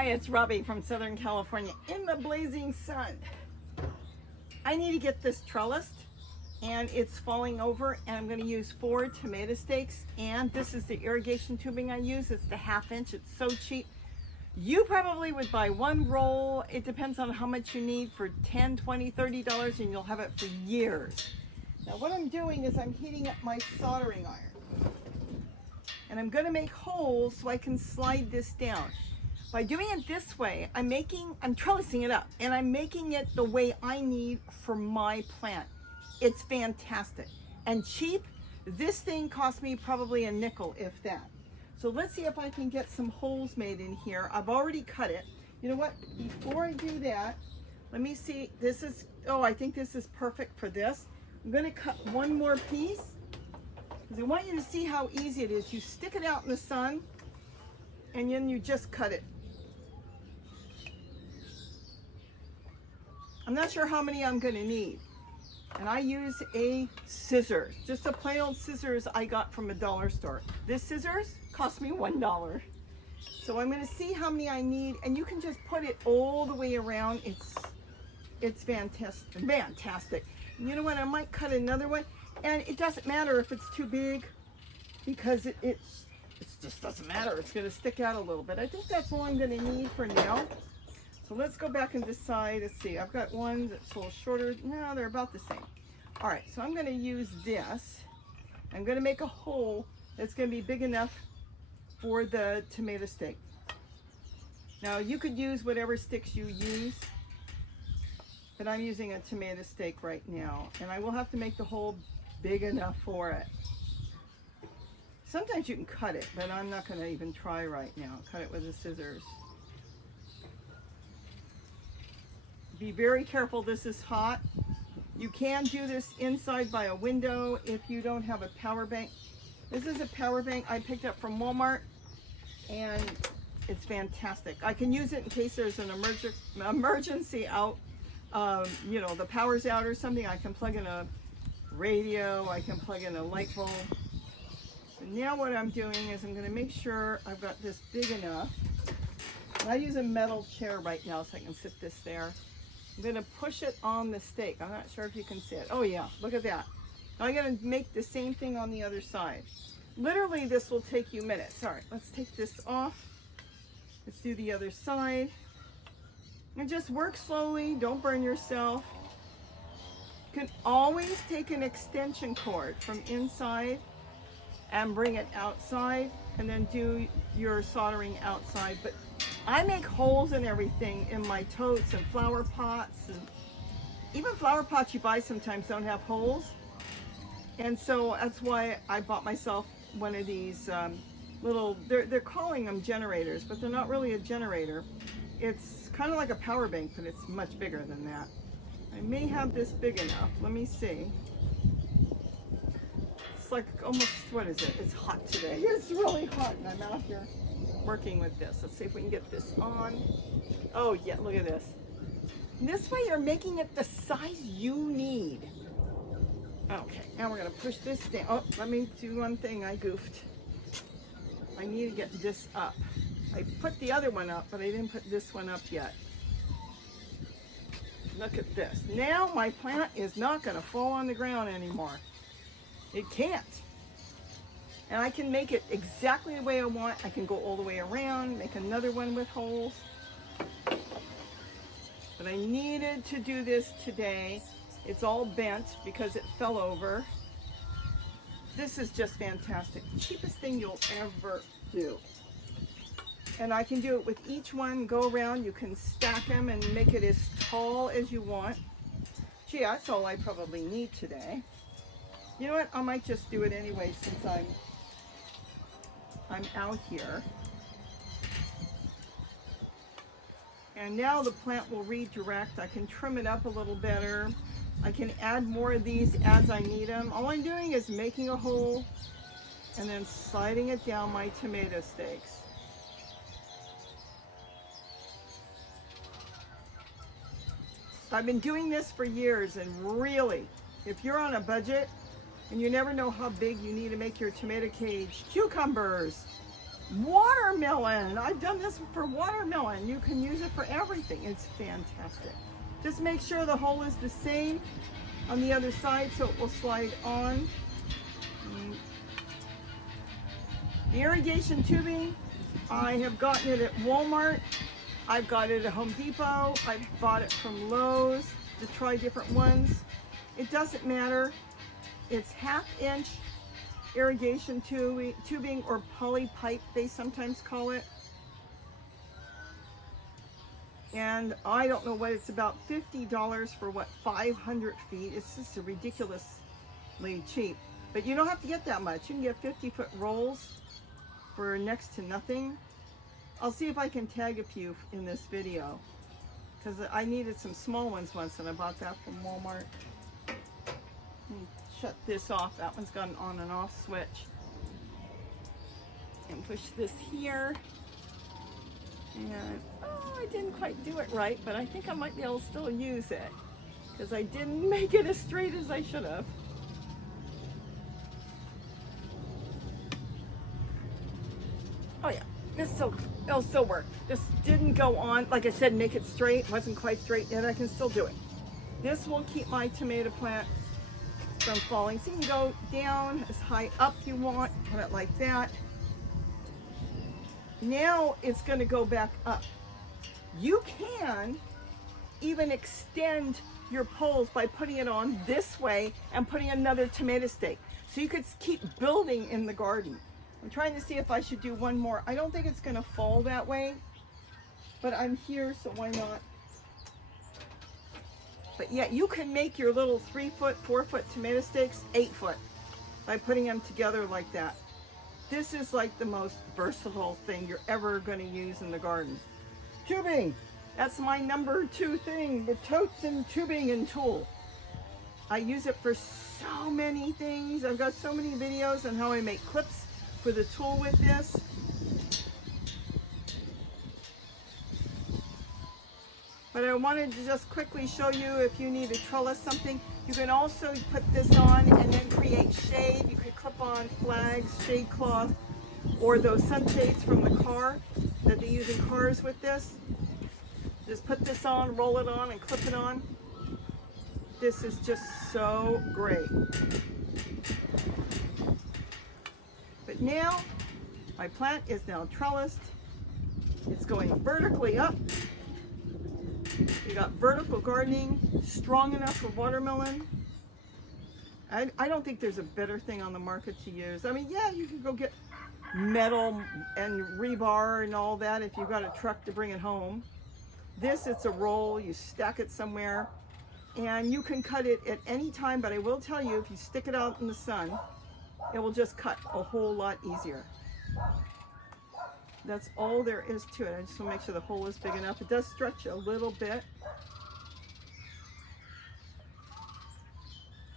Hi, it's Robbie from Southern California in the blazing sun. I need to get this trellised and it's falling over, and I'm going to use 4 tomato stakes, and this is the irrigation tubing I use. It's the 1/2 inch. It's so cheap. You probably would buy 1 roll. It depends on how much you need, for $10, $20, $30, and you'll have it for years. Now what I'm doing is I'm heating up my soldering iron, and I'm going to make holes so I can slide this down. By doing it this way, I'm trellising it up, and I'm making it the way I need for my plant. It's fantastic and cheap. This thing cost me probably a nickel, if that. So let's see if I can get some holes made in here. I've already cut it. You know what? Before I do that, let me see. This is, oh, I think this is perfect for this. I'm going to cut one more piece because I want you to see how easy it is. You stick it out in the sun and then you just cut it. I'm not sure how many I'm going to need. And I use a scissors, just a plain old scissors I got from a dollar store. This scissors cost me $1. So I'm going to see how many I need, and you can just put it all the way around. It's fantastic. You know what? I might cut another one, and it doesn't matter if it's too big, because it just doesn't matter. It's going to stick out a little bit. I think that's all I'm going to need for now. So let's go back and decide. Let's see, I've got one that's a little shorter. No, they're about the same. All right, so I'm going to use this. I'm going to make a hole that's going to be big enough for the tomato stake. Now, you could use whatever sticks you use, but I'm using a tomato stake right now, and I will have to make the hole big enough for it. Sometimes you can cut it, but I'm not going to even try right now. Cut it with the scissors. Be very careful, this is hot. You can do this inside by a window if you don't have a power bank. This is a power bank I picked up from Walmart, and it's fantastic. I can use it in case there's an emergency out. You know, the power's out or something. I can plug in a radio, I can plug in a light bulb. So now what I'm doing is I'm going to make sure I've got this big enough. I use a metal chair right now so I can sit this there. I'm going to push it on the stake. I'm not sure if you can see it. Oh yeah, look at that. Now I'm going to make the same thing on the other side. Literally, this will take you minutes. All right, let's take this off. Let's do the other side. And just work slowly. Don't burn yourself. You can always take an extension cord from inside and bring it outside, and then do your soldering outside. But I make holes in everything in my totes and flower pots, and even flower pots you buy sometimes don't have holes. And so that's why I bought myself one of these little, they're calling them generators, but they're not really a generator. It's kind of like a power bank, but it's much bigger than that. I may have this big enough. Let me see. It's like almost, what is it? It's hot today. It's really hot, and I'm out here working with this. Let's see if we can get this on. Oh yeah, look at this. This way you're making it the size you need. Okay, now we're gonna push this down. Oh, let me do one thing, I goofed. I need to get this up. I put the other one up, but I didn't put this one up yet. Look at this. Now my plant is not gonna fall on the ground anymore. It can't. And I can make it exactly the way I want. I can go all the way around, make another one with holes. But I needed to do this today. It's all bent because it fell over. This is just fantastic. Cheapest thing you'll ever do. And I can do it with each one. Go around, you can stack them and make it as tall as you want. Gee, that's all I probably need today. You know what? I might just do it anyway since I'm out here. And now the plant will redirect. I can trim it up a little better. I can add more of these as I need them. All I'm doing is making a hole and then sliding it down my tomato stakes. I've been doing this for years, and really, if you're on a budget and you never know how big you need to make your tomato cage, cucumbers, Watermelon. I've done this for watermelon. You can use it for everything. It's fantastic. Just make sure the hole is the same on the other side so it will slide on. The irrigation tubing, I have gotten it at Walmart. I've got it at Home Depot. I've bought it from Lowe's to try different ones. It doesn't matter. It's 1/2 inch irrigation tubing or poly pipe, they sometimes call it. And I don't know what it's about, $50 for what, 500 feet. It's just a ridiculously cheap. But you don't have to get that much. You can get 50-foot rolls for next to nothing. I'll see if I can tag a few in this video, because I needed some small ones once and I bought that from Walmart. Shut this off. That one's got an on and off switch. And push this here. And oh, I didn't quite do it right, but I think I might be able to still use it because I didn't make it as straight as I should have. Oh yeah, it'll still work. This didn't go on, like I said, make it straight. It wasn't quite straight yet. I can still do it. This will keep my tomato plant from falling. So you can go down as high up you want, have it like that. Now it's going to go back up. You can even extend your poles by putting it on this way and putting another tomato stake. So you could keep building in the garden. I'm trying to see if I should do one more. I don't think it's going to fall that way, but I'm here, so why not? But yeah, you can make your little 3-foot, 4-foot tomato stakes 8-foot by putting them together like that. This is like the most versatile thing you're ever going to use in the garden. Tubing. That's my number 2 thing, the totes and tubing and tool. I use it for so many things. I've got so many videos on how I make clips for the tool with this. But I wanted to just quickly show you if you need a trellis something. You can also put this on and then create shade. You could clip on flags, shade cloth, or those sunshades from the car that they use in cars with this. Just put this on, roll it on, and clip it on. This is just so great. But now, my plant is now trellised. It's going vertically up. You got vertical gardening, strong enough for watermelon. I don't think there's a better thing on the market to use. I mean, yeah, you can go get metal and rebar and all that if you've got a truck to bring it home. This, it's a roll, you stack it somewhere, and you can cut it at any time, but I will tell you, if you stick it out in the sun, it will just cut a whole lot easier. That's all there is to it. I just want to make sure the hole is big enough. It does stretch a little bit.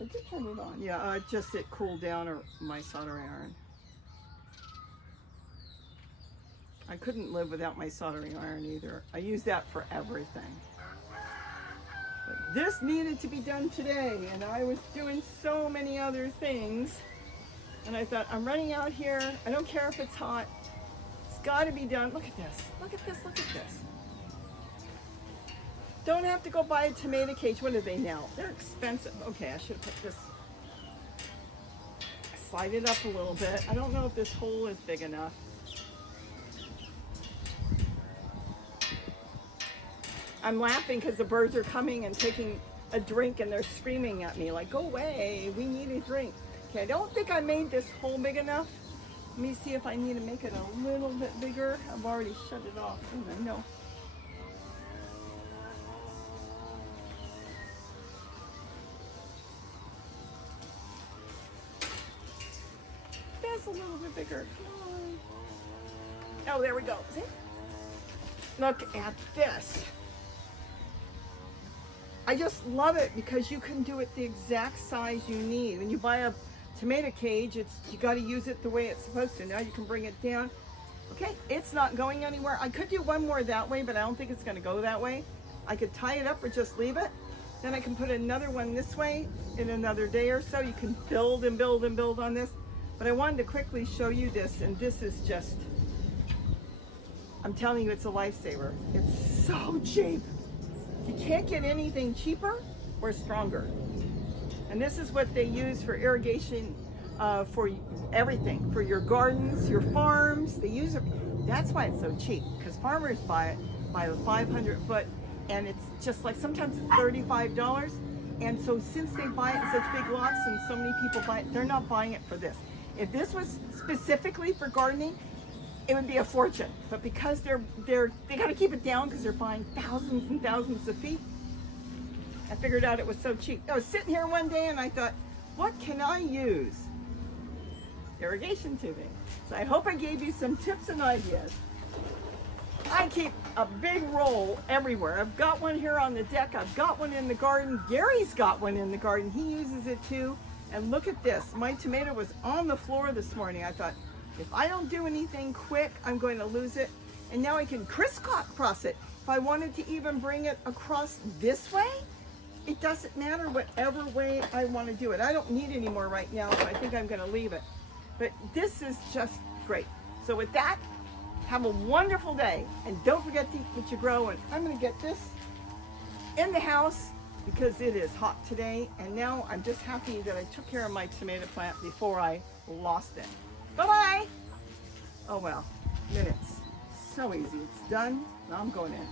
I did turn it on. Yeah, just it cooled down or my soldering iron. I couldn't live without my soldering iron either. I use that for everything. But this needed to be done today, and I was doing so many other things. And I thought, I'm running out here. I don't care if it's hot. Got to be done. Look at this. Look at this. Look at this. Don't have to go buy a tomato cage. What are they now? They're expensive. Okay, I should put this. Slide it up a little bit. I don't know if this hole is big enough. I'm laughing because the birds are coming and taking a drink and they're screaming at me like, go away. We need a drink. Okay, I don't think I made this hole big enough. Let me see if I need to make it a little bit bigger. I've already shut it off. No. That's a little bit bigger. Come on. Oh, there we go. See? Look at this. I just love it because you can do it the exact size you need. When you buy a tomato cage, you got to use it the way it's supposed to. Now you can bring it down. Okay, it's not going anywhere. I could do one more that way, but I don't think it's going to go that way. I could tie it up or just leave it. Then I can put another one this way in another day or so. You can build and build and build on this. But I wanted to quickly show you this, and this is just I'm telling you, it's a lifesaver. It's so cheap. You can't get anything cheaper or stronger. And this is what they use for irrigation, for everything, for your gardens, your farms. They use it. That's why it's so cheap, because farmers buy it by the 500 foot, and it's just like sometimes it's $35. And so since they buy it in such big lots and so many people buy it, they're not buying it for this. If this was specifically for gardening, it would be a fortune. But because they got to keep it down because they're buying thousands and thousands of feet, I figured out it was so cheap. I was sitting here one day and I thought, what can I use? Irrigation tubing. So I hope I gave you some tips and ideas. I keep a big roll everywhere. I've got one here on the deck. I've got one in the garden. Gary's got one in the garden. He uses it too. And look at this. My tomato was on the floor this morning. I thought, if I don't do anything quick, I'm going to lose it. And now I can crisscross it. If I wanted to even bring it across this way, it doesn't matter whatever way I want to do it. I don't need any more right now, so I think I'm going to leave it. But this is just great. So with that, have a wonderful day. And don't forget to eat what you grow. And I'm going to get this in the house because it is hot today. And now I'm just happy that I took care of my tomato plant before I lost it. Bye-bye. Oh, well, minutes. So easy. It's done. Now I'm going in.